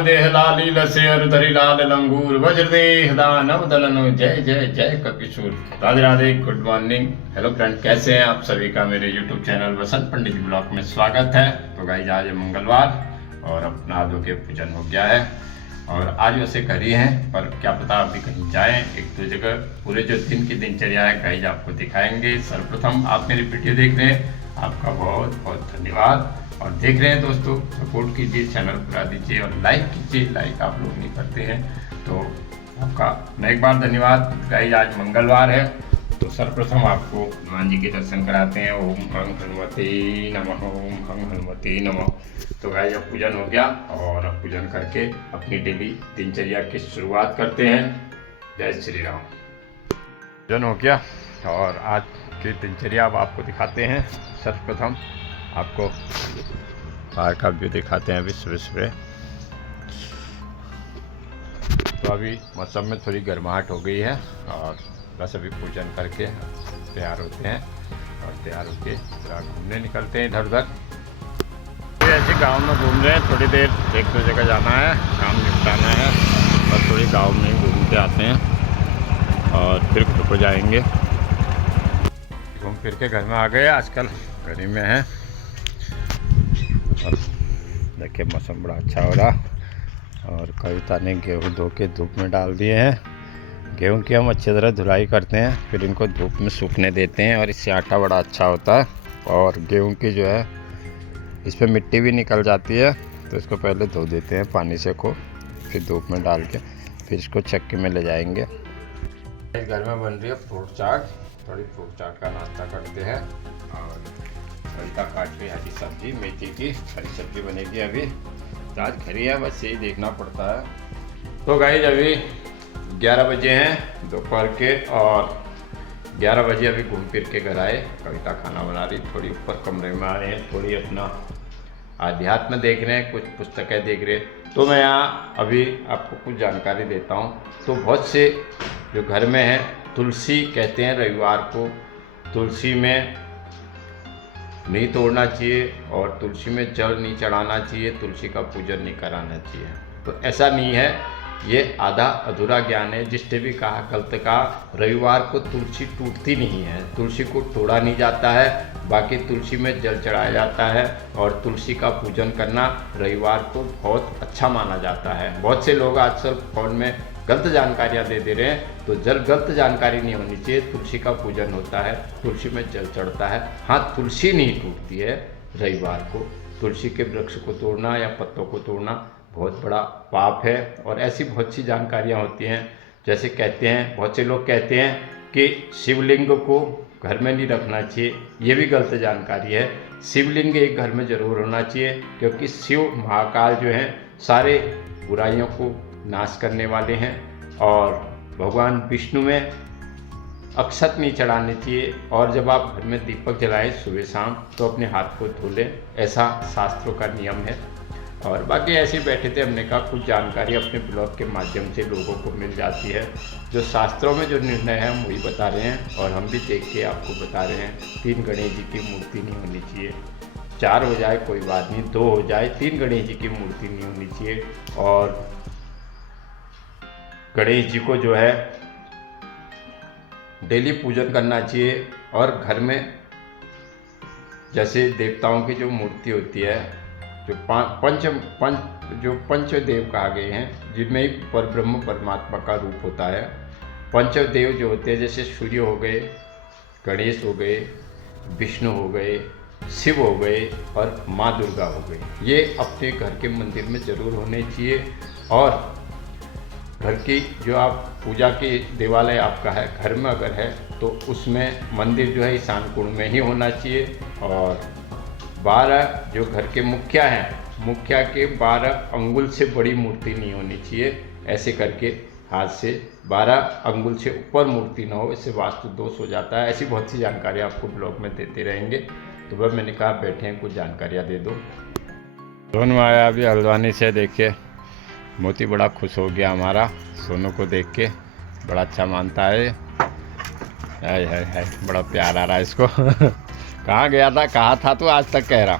देह लाली लसेर धरी लाल लंगूर वज्रदेह दानव दलनो जय जय जय कपिसूर। Radhe Radhe, good morning, hello friend, कैसे हैं आप सभी का मेरे YouTube channel Vasant Pandit blog में स्वागत है। तो गाइस आज है मंगलवार और अपना धो के पूजन हो गया है और आज वैसे घर ही हैं, पर क्या पता अभी कहीं जाएं एक दो जगह। पूरे जो दिन की दिनचर्या है गाइस आपको दिखाएंगे। सर्वप्रथम आप मेरी वीडियो देख रहे हैं, आपका बहुत बहुत धन्यवाद। और देख रहे हैं दोस्तों, सपोर्ट कीजिए, चैनल पूरा दीजिए और लाइक कीजिए। लाइक आप लोग नहीं करते हैं तो आपका मैं एक बार धन्यवाद। गाइस आज मंगलवार है तो सर्वप्रथम आपको हनुमान जी के दर्शन कराते हैं। ओम हं हनुमते नमः, ओम हं हनुमते नमः। तो गाइस अब पूजन हो गया और अब पूजन करके अपनी डेली दिनचर्या की शुरुआत करते हैं। जय श्री राम। पूजन हो गया और आज की दिनचर्या अब आपको दिखाते हैं। सर्वप्रथम आपको बाहर का व्यू दिखाते हैं। अभी सुबह सुबह तो अभी मौसम में थोड़ी गर्माहट हो गई है और बस अभी पूजन करके तैयार होते हैं और तैयार होके जरा घूमने निकलते हैं इधर उधर। ऐसे गांव में घूम रहे हैं, थोड़ी देर एक दो जगह जाना है, काम निपटाना है और थोड़ी गांव में घूम के आते हैं और फिर घर को जाएंगे। घूम फिर के घर में आ गए, आजकल गर्मी में है और देखिए मौसम बड़ा अच्छा हो रहा। और कविता ने गेहूँ धो के धूप में डाल दिए हैं। गेहूँ की हम अच्छी तरह धुलाई करते हैं, फिर इनको धूप में सूखने देते हैं और इससे आटा बड़ा अच्छा होता है। और गेहूँ की जो है इस पर मिट्टी भी निकल जाती है तो इसको पहले धो देते हैं पानी से को, फिर धूप में डाल के फिर इसको चक्की में ले जाएंगे। घर में बन रही है फ्रूट चाट, थोड़ी फ्रूट चाट का नाश्ता करते हैं। और कविता काट रही हरी सब्जी, मेथी की हरी सब्जी बनेगी। अभी आज घर ही है, बस यही देखना पड़ता है। तो गाइस अभी 11 बजे हैं दोपहर के और 11 बजे अभी घूम फिर के घर आए। कविता खाना बना रही, थोड़ी ऊपर कमरे में आए हैं, थोड़ी अपना आध्यात्म देख रहे हैं, कुछ पुस्तकें देख रहे हैं। तो मैं यहाँ अभी आपको कुछ जानकारी देता हूँ। तो बहुत से जो घर में है तुलसी कहते हैं रविवार को तुलसी में नहीं तोड़ना चाहिए और तुलसी में जल नहीं चढ़ाना चाहिए, तुलसी का पूजन नहीं कराना चाहिए। तो ऐसा नहीं है, ये आधा अधूरा ज्ञान है। जिसने भी कहा गलत कहा। रविवार को तुलसी टूटती नहीं है, तुलसी को तोड़ा नहीं जाता है, बाकी तुलसी में जल चढ़ाया जाता है और तुलसी का पूजन करना रविवार को बहुत अच्छा माना जाता है। बहुत से लोग आजकल फोन में गलत जानकारियाँ दे रहे हैं, तो गलत जानकारी नहीं होनी चाहिए। तुलसी का पूजन होता है, तुलसी में जल चढ़ता है। हाँ, तुलसी नहीं टूटती है रविवार को। तुलसी के वृक्ष को तोड़ना या पत्तों को तोड़ना बहुत बड़ा पाप है। और ऐसी बहुत सी जानकारियाँ होती हैं, जैसे कहते हैं बहुत से लोग कहते हैं कि शिवलिंग को घर में नहीं रखना चाहिए, ये भी गलत जानकारी है। शिवलिंग एक घर में ज़रूर होना चाहिए, क्योंकि शिव महाकाल जो हैं सारे बुराइयों को नाश करने वाले हैं। और भगवान विष्णु में अक्षत नहीं चढ़ाने चाहिए। और जब आप घर में दीपक जलाएं सुबह शाम तो अपने हाथ को धो लें, ऐसा शास्त्रों का नियम है। और बाकी ऐसे बैठे थे, हमने कहा कुछ जानकारी अपने ब्लॉग के माध्यम से लोगों को मिल जाती है। जो शास्त्रों में जो निर्णय है हम वही बता रहे हैं और हम भी देख के आपको बता रहे हैं। 3 गणेश जी की मूर्ति नहीं होनी चाहिए, 4 हो जाए कोई बात नहीं, 2 हो जाए, 3 गणेश जी की मूर्ति नहीं होनी चाहिए। और गणेश जी को जो है डेली पूजन करना चाहिए। और घर में जैसे देवताओं की जो मूर्ति होती है, जो पंचदेव कहा गए हैं, जिनमें ही परब्रह्म परमात्मा का रूप होता है। पंचदेव जो होते हैं जैसे सूर्य हो गए, गणेश हो गए, विष्णु हो गए, शिव हो गए और माँ दुर्गा हो गई। ये अपने घर के मंदिर में ज़रूर होने चाहिए। और घर की जो आप पूजा की देवालय आपका है, घर में अगर है तो उसमें मंदिर जो है ईशान कोण में ही होना चाहिए। और 12 जो घर के मुखिया हैं, मुखिया के 12 अंगुल से बड़ी मूर्ति नहीं होनी चाहिए। ऐसे करके हाथ से 12 अंगुल से ऊपर मूर्ति ना हो, इससे वास्तु दोष हो जाता है। ऐसी बहुत सी जानकारी आपको ब्लॉग में देते रहेंगे। तो वह मैंने कहा बैठे हैं कुछ जानकारियाँ दे दो। दोनों आया अभी हल्द्वानी से, देखिए मोती बड़ा खुश हो गया हमारा सोनू को देख के, बड़ा अच्छा मानता है। है बड़ा प्यार आ रहा है इसको। कहाँ गया था, कहाँ था तू, आज तक कह रहा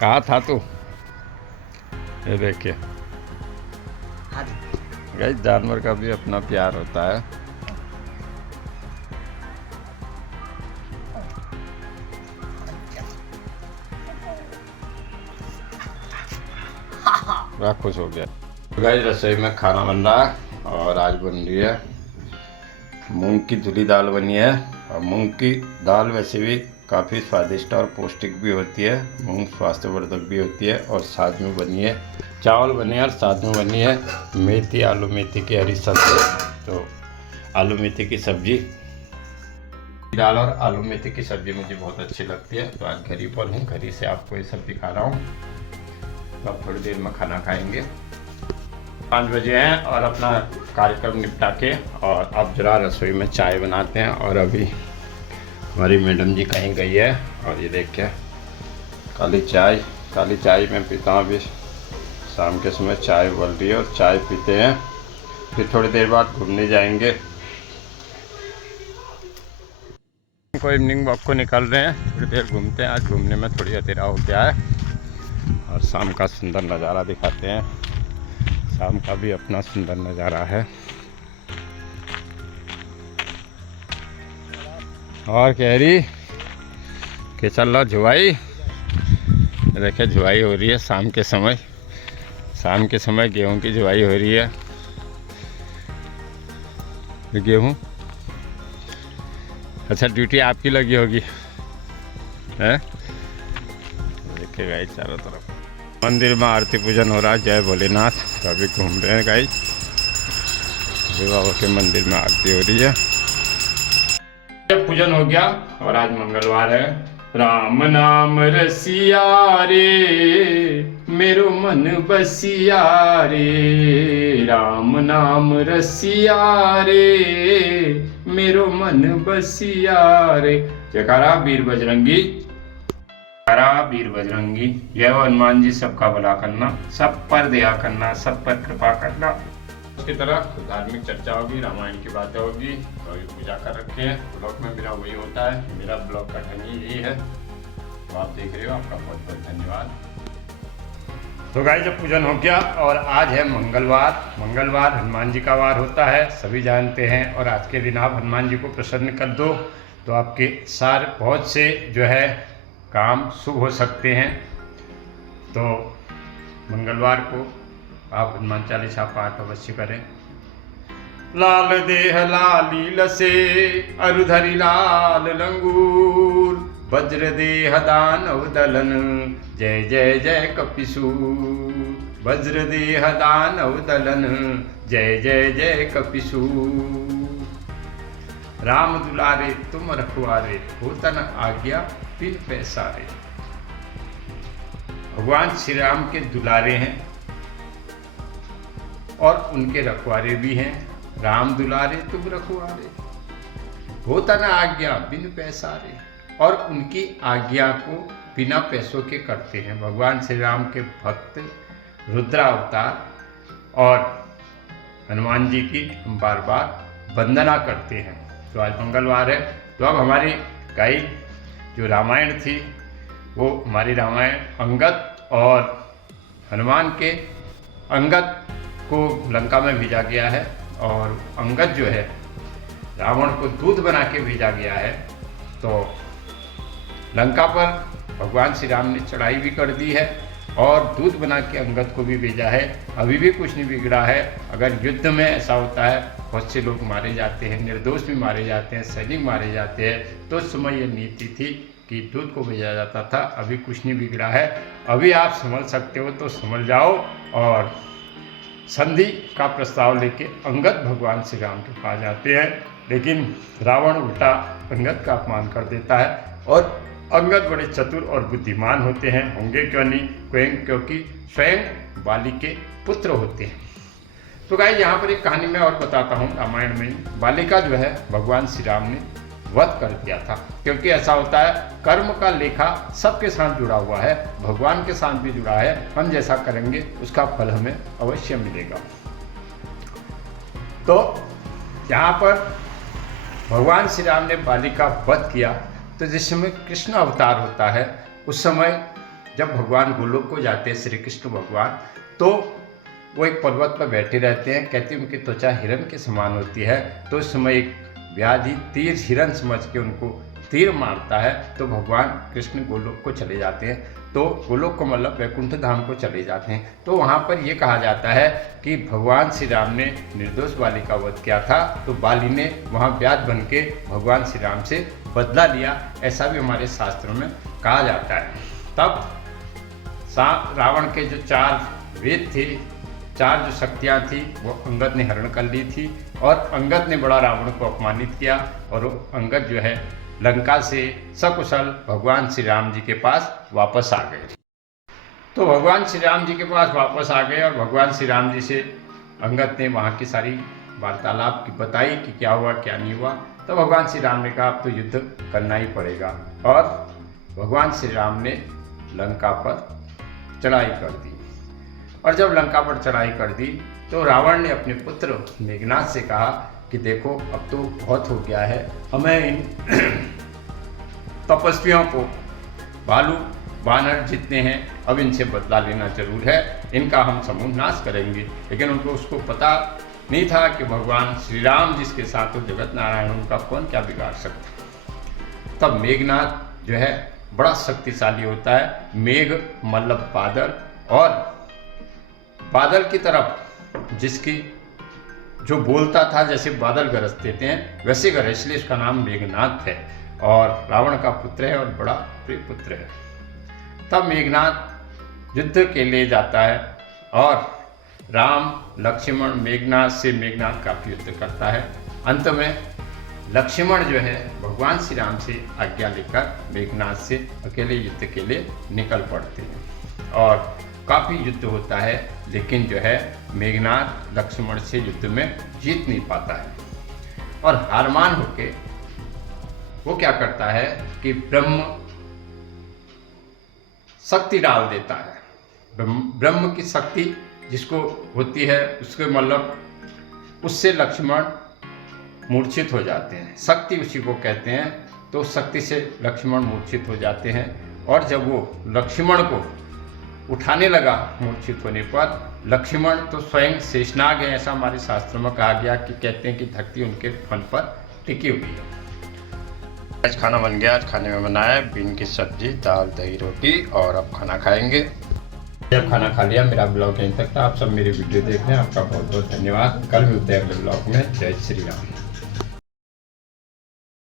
कहाँ था तू। ये देखिए गाइस जानवर का भी अपना प्यार होता है। बड़ा खुश हो गया। गाइस रसोई में खाना बन रहा है और आज बन रही है मूंग की धुली दाल बनी है। और मूंग की दाल वैसे भी काफ़ी स्वादिष्ट और पौष्टिक भी होती है, मूंग स्वास्थ्यवर्धक भी होती है। और साथ में बनी है चावल बने और साथ में बनी है मेथी, आलू मेथी की हरी सब्जी। तो आलू मेथी की सब्जी, दाल और आलू मेथी की सब्जी मुझे बहुत अच्छी लगती है। तो आज घर ही पर हूँ, घर ही से आपको ये सब दिखा रहा हूँ। तो अब थोड़ी देर में खाना खाएंगे। 5 बजे हैं और अपना कार्यक्रम निपटा के और अब जरा रसोई में चाय बनाते हैं। और अभी हमारी मैडम जी कहीं गई है और ये देखिए काली चाय मैं पीता हूँ। अभी शाम के समय चाय उबल रही है और चाय पीते हैं, फिर थोड़ी देर बाद घूमने जाएंगे। कोई इवनिंग वॉक को निकल रहे हैं, थोड़ी देर घूमते हैं। आज घूमने में थोड़ी अंधेरा हो गया है और शाम का सुंदर नज़ारा दिखाते हैं। शाम का भी अपना सुंदर नज़ारा है। और कह रही कि चल रहा झुआई, देखिए झुआई हो रही है शाम के समय गेहूं की झुआई हो रही है। गेहूं, अच्छा ड्यूटी आपकी लगी होगी है। देखिए गाइस चारों तरफ मंदिर में आरती पूजन हो रहा है, जय भोलेनाथ। तो अभी घूम रहे हैं गाइस, बाबा के मंदिर में आरती हो रही है। पूजन हो गया और आज मंगलवार है। राम नाम रसिया रे मेरो मन बसिया रे, राम नाम रसिया रे मेरो मन बसिया रे। जयकारा वीर बजरंगी, वीर बजरंगी। जय हनुमान जी, सबका भला करना, सब पर दया करना, सब पर कृपा करना। उसकी तरह धार्मिक चर्चा होगी, रामायण की बातें होगी। तो अभी पूजा कर रखे हैं। ब्लॉग में मेरा वही होता है, मेरा ब्लॉग का ढंग यही है। तो आप देख रहे हो, आपका बहुत बहुत धन्यवाद। तो गाइस जब पूजन हो गया और आज है मंगलवार हनुमान जी का वार होता है, सभी जानते हैं। और आज के दिन आप हनुमान जी को प्रसन्न कर दो तो आपके सारे बहुत से जो है काम शुभ हो सकते हैं। तो मंगलवार को आप हनुमान चालीसा पाठ अवश्य करें। लाल देह लाली लसे अरुधरि लाल लंगूर, वज्र देह दानव दलन जय जय जय कपिसूर, वज्र देह दानव दलन जय जय जय कपिसूर। राम दुलारे तुम रखवारे, होतन आज्ञा बिन पैसारे। भगवान श्री राम के दुलारे हैं और उनके रखवारे भी हैं। राम दुलारे तुम रखवारे, होता न आज्ञा बिन पैसारे। और उनकी आज्ञा को बिना पैसों के करते हैं। भगवान श्री राम के भक्त रुद्रावतार और हनुमान जी की हम बार बार वंदना करते हैं। तो आज मंगलवार है। तो अब हमारी गाइड जो रामायण थी वो हमारी रामायण अंगद और हनुमान के अंगद को लंका में भेजा गया है। और अंगद जो है रावण को दूध बना के भेजा गया है। तो लंका पर भगवान श्री राम ने चढ़ाई भी कर दी है और दूध बना के अंगद को भी भेजा है। अभी भी कुछ नहीं बिगड़ा है। अगर युद्ध में ऐसा होता है, बहुत से लोग मारे जाते हैं, निर्दोष भी मारे जाते हैं, सैनिक मारे जाते हैं, तो उस समय ये नीति थी कि दूध को भेजा जाता था। अभी कुछ नहीं बिगड़ा है। अभी आप समझ सकते हो तो समझ जाओ। और संधि का प्रस्ताव लेके अंगद भगवान श्री राम के पास जाते हैं, लेकिन रावण उल्टा अंगद का अपमान कर देता है। और अंगद बड़े चतुर और बुद्धिमान होते हैं, होंगे क्यों नहीं, क्योंकि स्वयं बाली के पुत्र होते हैं। तो गाइस यहाँ पर एक कहानी मैं और बताता हूँ। रामायण में बाली का जो है भगवान श्री राम ने वध कर दिया था। क्योंकि ऐसा होता है, कर्म का लेखा सबके साथ जुड़ा हुआ है, भगवान के साथ भी जुड़ा है। हम जैसा करेंगे उसका फल हमें अवश्य मिलेगा। तो यहाँ पर भगवान श्री राम ने बाली का वध किया। तो जिस समय कृष्ण अवतार होता है, उस समय जब भगवान गोलोक को जाते हैं श्री कृष्ण भगवान, तो वो एक पर्वत पर बैठे रहते हैं। कहते हैं उनकी त्वचा हिरण के समान होती है। तो उस समय एक व्याधि तीर हिरण समझ के उनको तीर मारता है। तो भगवान कृष्ण गोलोक को चले जाते हैं। तो गोलोक को मतलब वैकुंठ धाम को चले जाते हैं। तो वहाँ पर ये कहा जाता है कि भगवान श्री राम ने निर्दोष बाली का वध किया था। तो बाली ने वहाँ व्याध बन के भगवान श्री राम से बदला लिया, ऐसा भी हमारे शास्त्रों में कहा जाता है। तब रावण के जो 4 वेद थे, 4 जो शक्तियाँ थी, वो अंगद ने हरण कर ली थी। और अंगद ने बड़ा रावण को अपमानित किया। और अंगद जो है लंका से सकुशल भगवान श्री राम जी के पास वापस आ गए। तो भगवान श्री राम जी के पास वापस आ गए और भगवान श्री राम जी से अंगद ने वहाँ की सारी वार्तालाप की बताई कि क्या हुआ क्या नहीं हुआ। तो भगवान श्री राम ने कहा अब तो युद्ध करना ही पड़ेगा। और भगवान श्री राम ने लंका पर चढ़ाई कर दी। और जब लंका पर चढ़ाई कर दी तो रावण ने अपने पुत्र मेघनाद से कहा कि देखो अब तो बहुत हो गया है, हमें इन तपस्वियों को, भालू वानर जितने हैं, अब इनसे बदला लेना जरूर है, इनका हम समूह नाश करेंगे। लेकिन उनको उसको पता नहीं था कि भगवान श्री राम जिसके साथ वो जगत नारायण, उनका कौन क्या बिगाड़ सकता। तब मेघनाद जो है बड़ा शक्तिशाली होता है। मेघ मतलब बादल, और बादल की तरफ जिसकी जो बोलता था, जैसे बादल गरजते थे वैसे गरज, इसलिए इसका नाम मेघनाद है। और रावण का पुत्र है और बड़ा प्रिय पुत्र है। तब मेघनाद युद्ध के लिए जाता है और राम लक्ष्मण मेघनाद से मेघनाद काफी युद्ध करता है। अंत में लक्ष्मण जो है भगवान श्री राम से आज्ञा लेकर मेघनाद से अकेले युद्ध के लिए निकल पड़ते हैं। और काफ़ी युद्ध होता है, लेकिन जो है मेघनाद लक्ष्मण से युद्ध में जीत नहीं पाता है। और हार मान होके वो क्या करता है कि ब्रह्म शक्ति डाल देता है। ब्रह्म की शक्ति जिसको होती है उसके मतलब उससे लक्ष्मण मूर्छित हो जाते हैं। शक्ति उसी को कहते हैं। तो शक्ति से लक्ष्मण मूर्छित हो जाते हैं। और जब वो लक्ष्मण को उठाने लगा मूर्छित होने पर, लक्ष्मण तो स्वयं शेषनाग है, ऐसा हमारे शास्त्रों में कहा गया कि कहते हैं कि धरती उनके फन पर टिकी हुई है। आज खाना बन गया। आज खाने में बनाया बीन की सब्जी, दाल, दही, रोटी, और अब खाना खाएंगे। जब खाना खा लिया, मेरा ब्लॉग यहीं तक था। आप सब मेरी वीडियो देख रहे हैं, आपका बहुत बहुत धन्यवाद। कल मिलते हैं अगले ब्लॉग में। जय श्री राम।